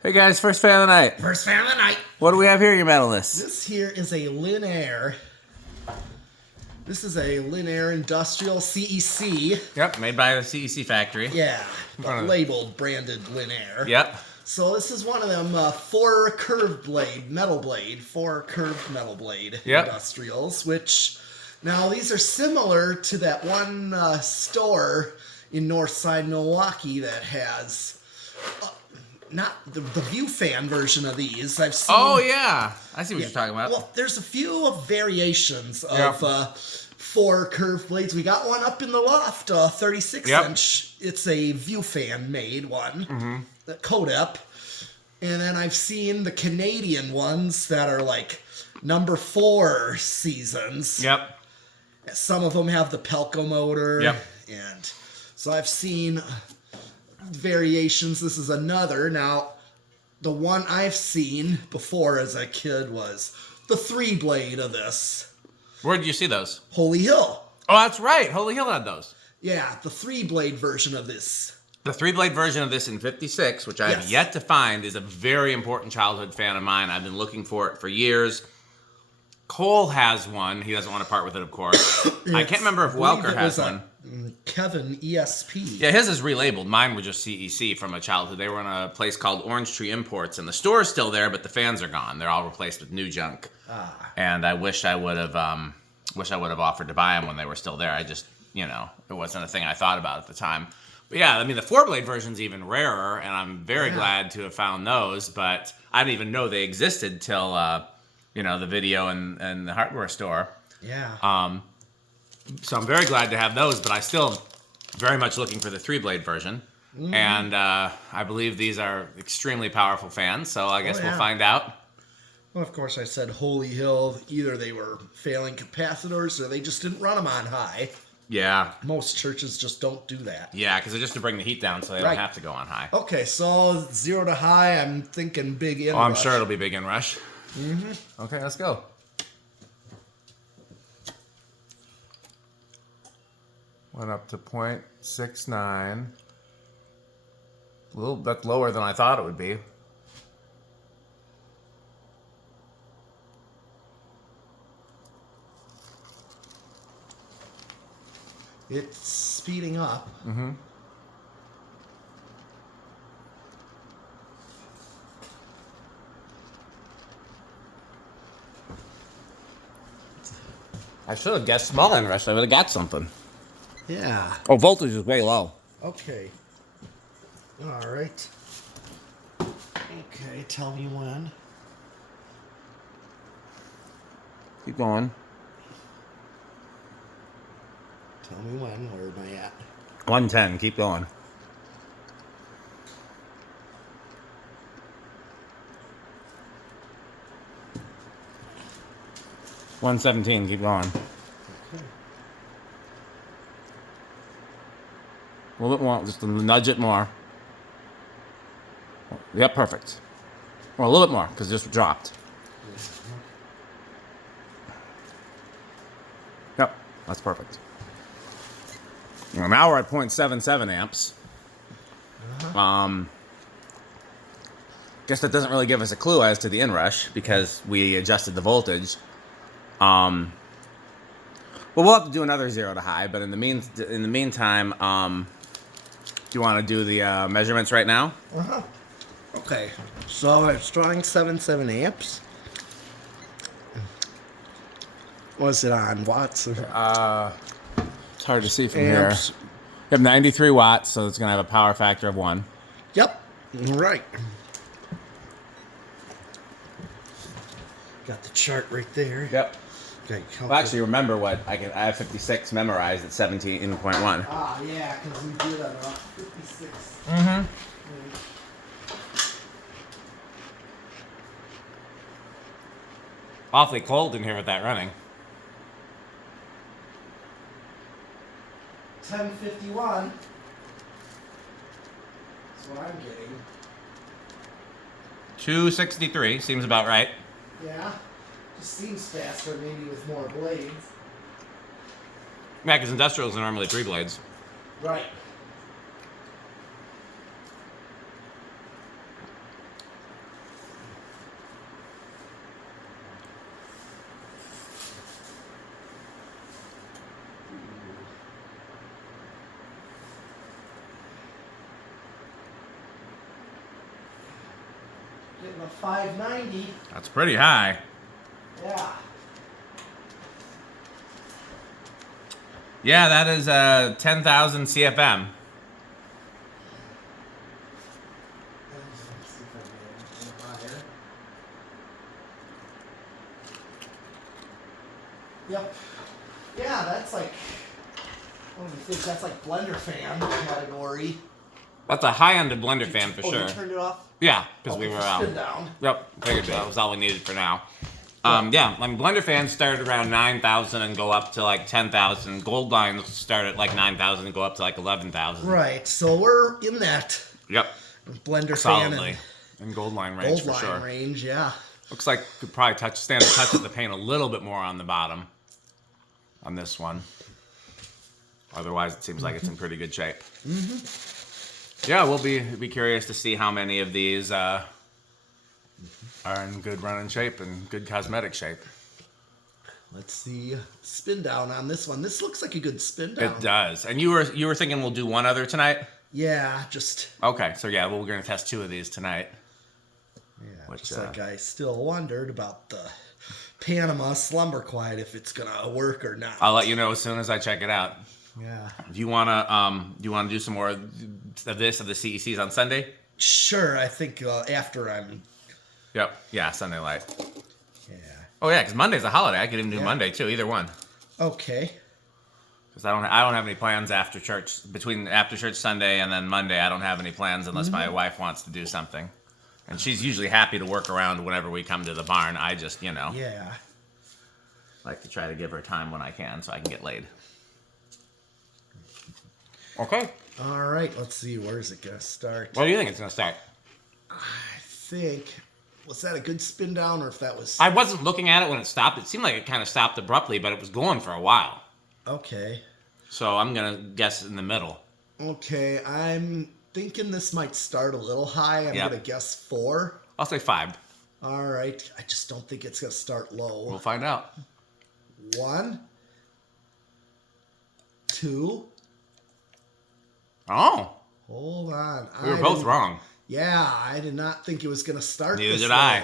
Hey guys, first fan of the night. First fan of the night. What do we have here, your metal list? This here is a Lynn-Aire. This is a Lynn-Aire Industrial CEC. Yep, made by the CEC factory. Yeah, but labeled, branded Lynn-Aire. Yep. So this is one of them four curved metal blade industrials, which now these are similar to that one store in Northside Milwaukee that has not the view fan version of these. I've seen. Oh yeah, I see what you're talking about. Well, there's a few variations of four curved blades. We got one up in the loft, 36 inch. It's a view fan made one, the codep. And then I've seen the Canadian ones that are like number 4 seasons. Yep. Some of them have the Pelco motor. Yep. And so I've seen variations. This is another. Now, the one I've seen before as a kid was the 3-blade of this. Where did you see those? Holy Hill. Oh, that's right. Holy Hill had those. Yeah, the 3-blade version of this. The 3-blade version of this in 56, which I have yet to find, is a very important childhood fan of mine. I've been looking for it for years. Cole has one. He doesn't want to part with it, of course. I can't remember if Welker has one. Kevin ESP. Yeah, his is relabeled. Mine were just CEC from a childhood. They were in a place called Orange Tree Imports, and the store is still there, but the fans are gone. They're all replaced with new junk. And I wish I would have offered to buy them when they were still there. I just, it wasn't a thing I thought about at the time. But yeah, I mean, the 4-blade version's even rarer, and I'm very glad to have found those, but I didn't even know they existed till, the video and the hardware store. Yeah. So I'm very glad to have those, but I still very much looking for the 3-blade version. And I believe these are extremely powerful fans, so I guess we'll find out. Well, of course, I said Holy Hill. Either they were failing capacitors or they just didn't run them on high. Yeah. Most churches just don't do that. Yeah, because they're just to bring the heat down so they don't have to go on high. Okay, so 0 to high, I'm thinking big inrush. Oh, I'm sure it'll be big inrush. Okay, let's go. Went up to 0.69. That's lower than I thought it would be. It's speeding up. I should have guessed small inrush. I would have got something. Yeah. Oh, voltage is way low. Okay. All right. Okay, tell me when. Keep going. Tell me when. Where am I at? 110. Keep going. $117. Keep going. Okay. A little bit more. Just nudge it more. Yep, perfect. Well, a little bit more because it just dropped. Yep, that's perfect. Well, now we're at 0.77 amps. Guess that doesn't really give us a clue as to the inrush because we adjusted the voltage. Well, we'll have to do another 0 to high, but in the meantime, do you want to do the measurements right now? Okay, so it's drawing 77 amps. Was it on watts? It's hard to see from amps. here. You have 93 watts, so it's going to have a power factor of 1. Yep, right. Got the chart right there. Yep. Okay, Well, actually, remember what I have 56 memorized at 17.1. Ah, yeah, because we did it about 56. Awfully cold in here with that running. 1051. That's what I'm getting. 263 seems about right. Yeah. Just seems faster, maybe with more blades. Yeah, because industrials are normally 3 blades. Right. Getting a 590. That's pretty high. Yeah. Yeah, that is 10,000 CFM. Yep. Yeah, that's like, what do you think? That's like blender fan category. That's a high-end blender fan for sure. You turned it off? Yeah, because we were spin down. Yep, figured that was all we needed for now. Yeah, I mean, blender fans start around 9,000 and go up to like 10,000. Gold lines start at like 9,000 and go up to like 11,000. Right. So we're in that. Yep. Blender Solidly. fan In gold line range for sure. Gold line range, yeah. Looks like could probably stand to touch the paint a little bit more on the bottom on this one. Otherwise, it seems like it's in pretty good shape. Yeah, we'll be curious to see how many of these are in good running shape and good cosmetic shape. Let's see. Spin down on this one. This looks like a good spin down. It does. And you were thinking we'll do one other tonight? Yeah, just... Okay, so yeah, we're going to test 2 of these tonight. Yeah, just like I still wondered about the Panama Slumber Quiet, if it's going to work or not. I'll let you know as soon as I check it out. Yeah. Do you want to do some more of the CECs on Sunday? Sure, I think after I'm... Yep. Yeah, Sunday light. Yeah. Oh yeah, because Monday's a holiday. I could even do Monday too. Either one. Okay. Because I don't have any plans after church Sunday and then Monday. I don't have any plans unless my wife wants to do something, and she's usually happy to work around whenever we come to the barn. I just Yeah. like to try to give her time when I can so I can get laid. Okay. All right. Let's see. Where's it gonna start? What do you think it's gonna start? I think. Was that a good spin down, or if that was? I wasn't looking at it when it stopped. It seemed like it kind of stopped abruptly, but it was going for a while. Okay. So I'm gonna guess in the middle. Okay, I'm thinking this might start a little high. I'm gonna guess 4. I'll say 5. All right. I just don't think it's gonna start low. We'll find out. 1, 2. Oh. Hold on. We were both wrong. Yeah, I did not think it was gonna start. Neither this did low, I.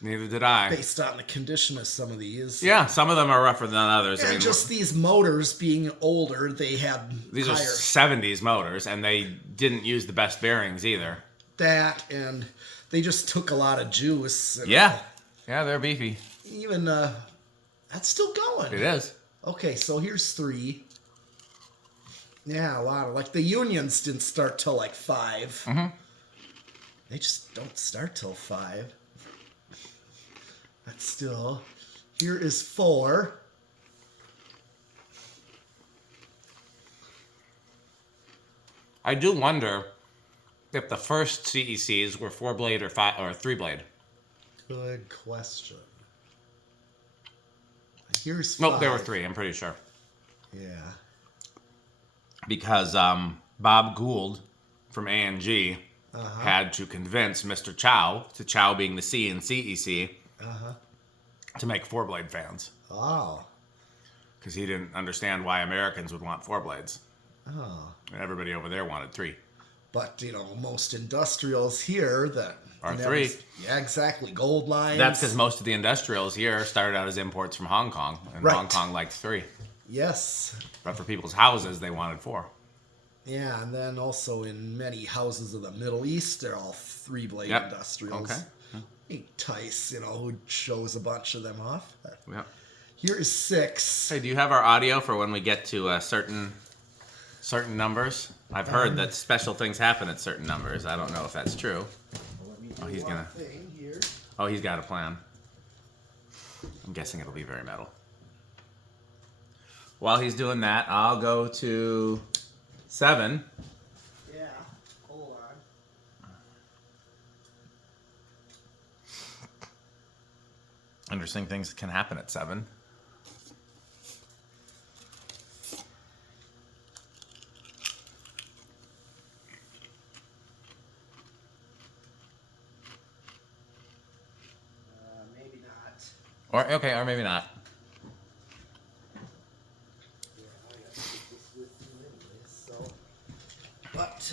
Neither did I. Based on the condition of some of these. Yeah, some of them are rougher than others. And just these motors being older, they had these higher. are 70s motors, and they didn't use the best bearings either. That, and they just took a lot of juice. Yeah. Yeah, they're beefy. Even, that's still going. It is. Okay, so here's 3. Yeah, a lot of, like, the unions didn't start till, like, 5. Mm-hmm. They just don't start till 5. But still, here is 4. I do wonder if the first CECs were 4-blade or 3-blade. Good question. Here's 5. Nope, there were 3, I'm pretty sure. Yeah. Because Bob Gould from A&G had to convince Mr. Chau, Chau being the C in CEC, to make 4-blade fans. Oh. Because he didn't understand why Americans would want 4 blades. Oh. And everybody over there wanted 3. But, most industrials here that... Are 3. Yeah, exactly. Gold lines. That's because most of the industrials here started out as imports from Hong Kong. And Hong Kong liked 3. Yes. But for people's houses, they wanted 4. Yeah, and then also in many houses of the Middle East, they're all 3-blade industrials. Okay. Tice, who shows a bunch of them off. Yep. Here is 6. Hey, do you have our audio for when we get to certain numbers? I've heard that special things happen at certain numbers. I don't know if that's true. Oh, he's gonna. Oh, he's got a plan. I'm guessing it'll be very metal. While he's doing that, I'll go to 7. Yeah, hold on. Interesting things can happen at 7. Maybe not. Or maybe not. Yeah, I gotta take this with me anyway, so. But,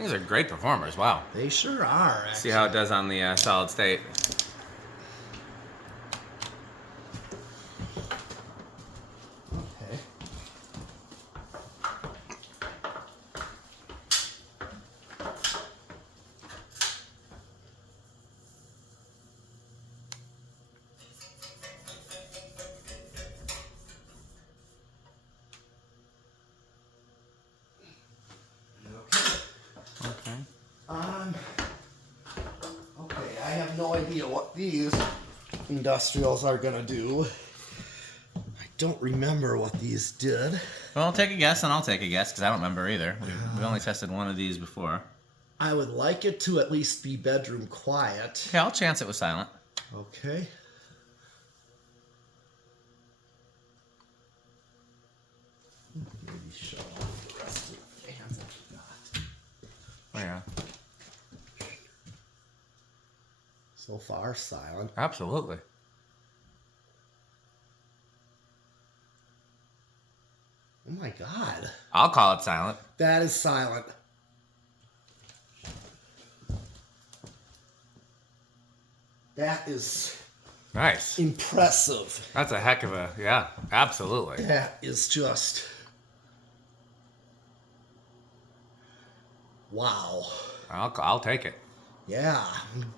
These are great performers. Wow. They sure are. Actually. See how it does on the solid state. Okay. Okay, I have no idea what these industrials are gonna do. I don't remember what these did. Well, take a guess, and I'll take a guess, because I don't remember either. We only tested one of these before. I would like it to at least be bedroom quiet. Okay, I'll chance it with silent. Okay. Maybe show off the rest of the fans I forgot. Oh, yeah. So far, silent. Absolutely. Oh my god. I'll call it silent. That is silent. That is Nice. impressive. That's a heck of a, yeah, absolutely. That is just... wow. I'll take it. Yeah,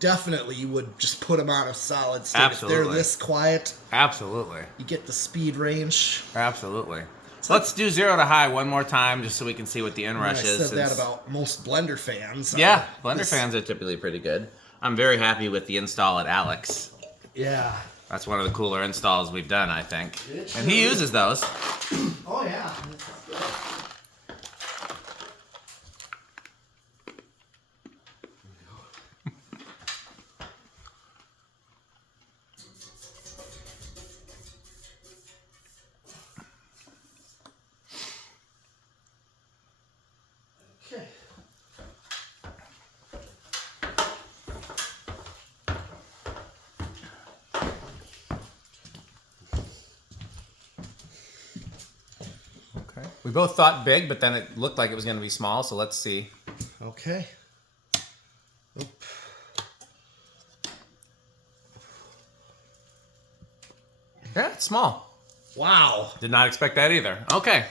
definitely you would just put them on a solid state. Absolutely. If they're this quiet, Absolutely. you get the speed range. Absolutely. So let's do 0 to high one more time just so we can see what the inrush I is. said that about most blender fans. Yeah, blender fans are typically pretty good. I'm very happy with the install at Alex. Yeah. That's one of the cooler installs we've done, I think. It And he sure uses those. Oh, yeah. Okay. Okay. We both thought big, but then it looked like it was going to be small, so let's see. Okay. Oop. Yeah, it's small. Wow. Did not expect that either. Okay.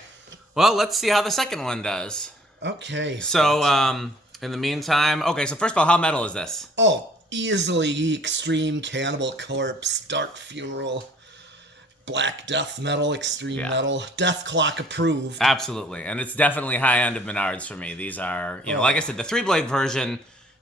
Well, let's see how the second one does. Okay. So, in the meantime, okay, so first of all, how metal is this? Oh, easily extreme cannibal corpse, dark funeral, black death metal, extreme Yeah. metal, death clock approved. Absolutely. And it's definitely high end of Menards for me. These are, you know, like I said, the 3-blade version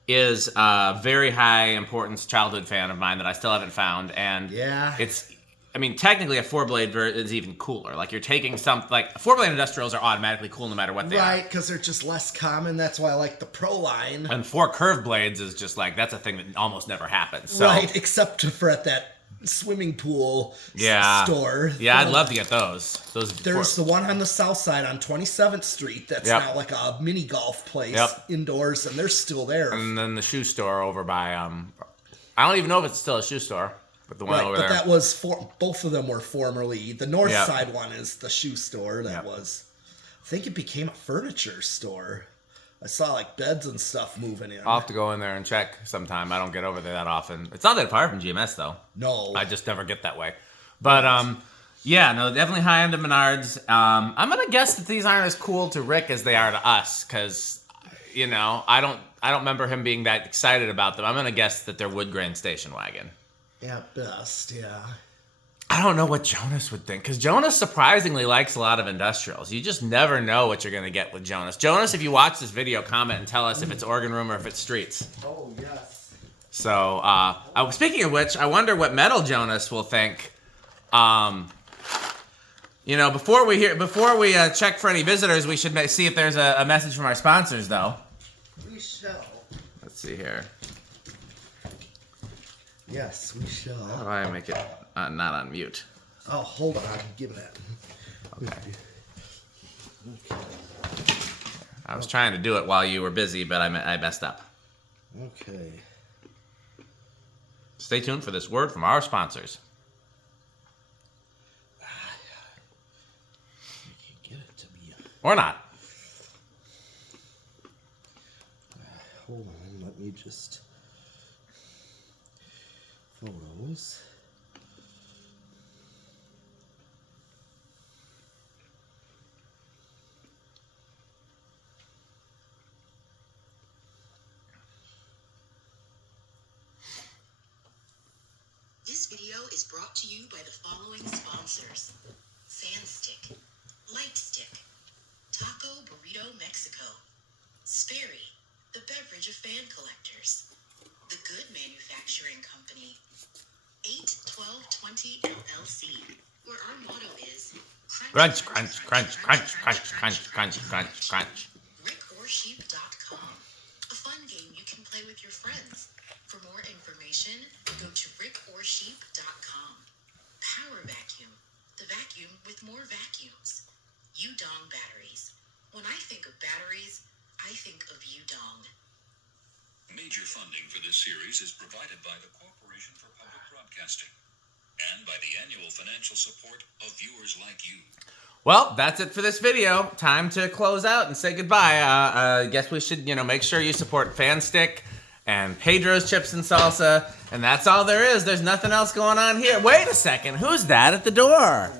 is a very high importance childhood fan of mine that I still haven't found. And Yeah. it's, I mean, technically a 4-blade is even cooler. Like you're taking like 4-blade industrials are automatically cool no matter what they are. Right, because they're just less common. That's why I like the Pro line. And 4 curved blades is just like, that's a thing that almost never happens. So, Right, except for at that swimming pool store. Yeah, I'd love to get those. There's the one on the south side on 27th Street that's Yep. now like a mini golf place Yep. indoors, and they're still there. And then the shoe store over by, I don't even know if it's still a shoe store, but the one Right, over but there. that was both of them were formerly the north Yep. side one is the shoe store that Yep. was. I think it became a furniture store. I saw like beds and stuff moving in. I'll have to go in there and check sometime. I don't get over there that often. It's not that far from GMS though. No, I just never get that way. But yeah, no, definitely high end of Menards. I'm gonna guess that these aren't as cool to Rick as they are to us, because you know I don't remember him being that excited about them. I'm gonna guess that they're wood grain station wagon. at best, yeah. I don't know what Jonas would think, because Jonas surprisingly likes a lot of industrials. You just never know what you're gonna get with Jonas. Jonas, if you watch this video, comment and tell us if it's organ room or if it's streets. Oh yes. So, speaking of which, I wonder what Metal Jonas will think. You know, before we check for any visitors, we should see if there's a message from our sponsors, though. We shall. Let's see here. Yes, we shall. How do I make it not on mute? Oh, hold on. Give that. Okay. Okay. I was trying to do it while you were busy, but I messed up. Okay. Stay tuned for this word from our sponsors. I can't get it to be. Or not. hold on. Let me just... Photos. This video is brought to you by the following sponsors: Sandstick, Lightstick, Taco Burrito Mexico, Sperry, the beverage of fan collectors, The Good Manufacturing Company, 81220 LLC, where our motto is Crunch, crunch, crunch, crunch, crunch, crunch, crunch, crunch, crunch. rickorsheep.com, a fun game you can play with your friends. For more information, go to rickorsheep.com. Power Vacuum, the vacuum with more vacuums. Udong batteries. When I think of batteries, I think of Udong. Major funding for this series is provided by the Corporation for Public Broadcasting and by the annual financial support of viewers like you. Well, that's it for this video. Time to close out and say goodbye. I guess we should, make sure you support Fanstick and Pedro's Chips and Salsa, and that's all there is. There's nothing else going on here. Wait a second. Who's that at the door?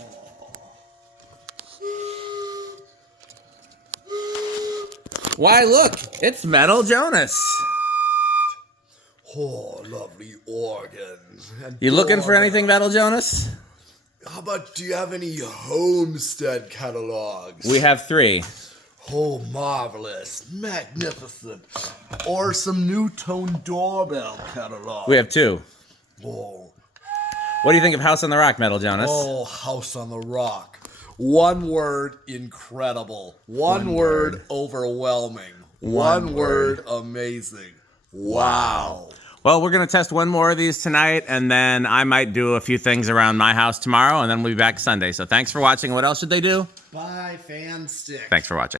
Why, look, it's Metal Jonas. Oh, lovely organs. You looking for anything, Metal Jonas? How about, do you have any Homestead catalogs? We have 3. Oh, marvelous, magnificent. Or some new tone doorbell catalogs. We have 2. Oh, What do you think of House on the Rock, Metal Jonas? oh, House on the Rock. One word, incredible. One word, overwhelming. One word, amazing. Wow. Well, we're going to test one more of these tonight, and then I might do a few things around my house tomorrow, and then we'll be back Sunday. So thanks for watching. What else should they do? Bye, Fanstick. Thanks for watching.